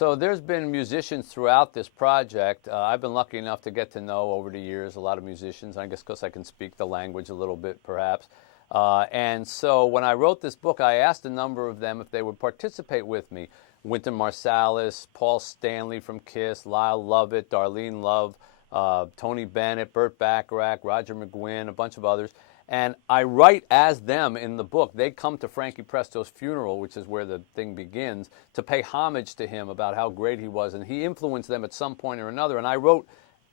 So there's been musicians throughout this project. I've been lucky enough to get to know over the years a lot of musicians, I guess because I can speak the language a little bit perhaps. And so when I wrote this book, I asked a number of them if they would participate with me. Wynton Marsalis, Paul Stanley from Kiss, Lyle Lovett, Darlene Love, Tony Bennett, Burt Bacharach, Roger McGuinn, a bunch of others. And I write as them in the book. They come to Frankie Presto's funeral, which is where the thing begins, to pay homage to him about how great he was. And he influenced them at some point or another. And I wrote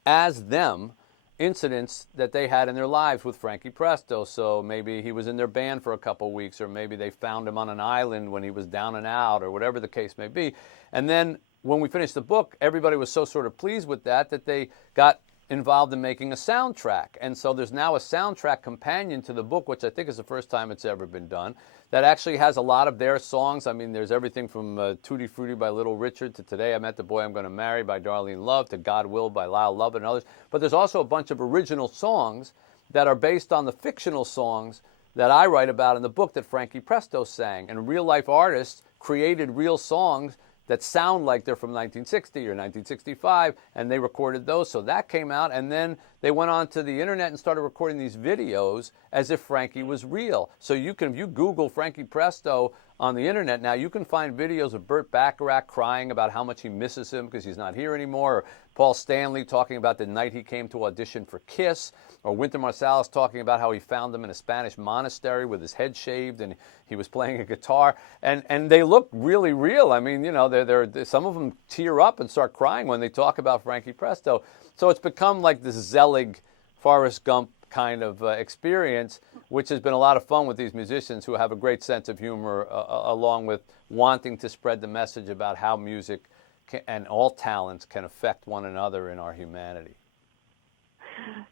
as them incidents that they had in their lives with Frankie Presto. So maybe he was in their band for a couple weeks, or maybe they found him on an island when he was down and out, or whatever the case may be. And then when we finished the book, everybody was so sort of pleased with that they got involved in making a soundtrack. And so there's now a soundtrack companion to the book, which I think is the first time it's ever been done, that actually has a lot of their songs. I mean, there's everything from Tutti Frutti by Little Richard to Today I Met the Boy I'm Going to Marry by Darlene Love to God Will by Lyle Lovett and others. But there's also a bunch of original songs that are based on the fictional songs that I write about in the book that Frankie Presto sang. And real-life artists created real songs that sound like they're from 1960 or 1965, and they recorded those. So that came out, and then they went on to the internet and started recording these videos as if Frankie was real. So you can, if you Google Frankie Presto on the internet now, you can find videos of Burt Bacharach crying about how much he misses him because he's not here anymore, or Paul Stanley talking about the night he came to audition for Kiss, or Wynton Marsalis talking about how he found him in a Spanish monastery with his head shaved and he was playing a guitar. And they look really real. I mean, you know, they're some of them tear up and start crying when they talk about Frankie Presto. So it's become like this Zelig, Forrest Gump kind of experience, which has been a lot of fun with these musicians who have a great sense of humor, along with wanting to spread the message about how music and all talents can affect one another in our humanity.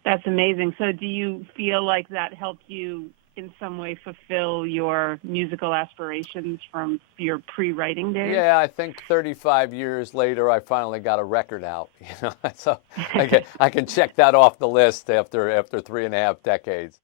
That's amazing. So do you feel like that helped you in some way fulfill your musical aspirations from your pre-writing days? Yeah, I think 35 years later, I finally got a record out. You know, so I can check that off the list after 3.5 decades.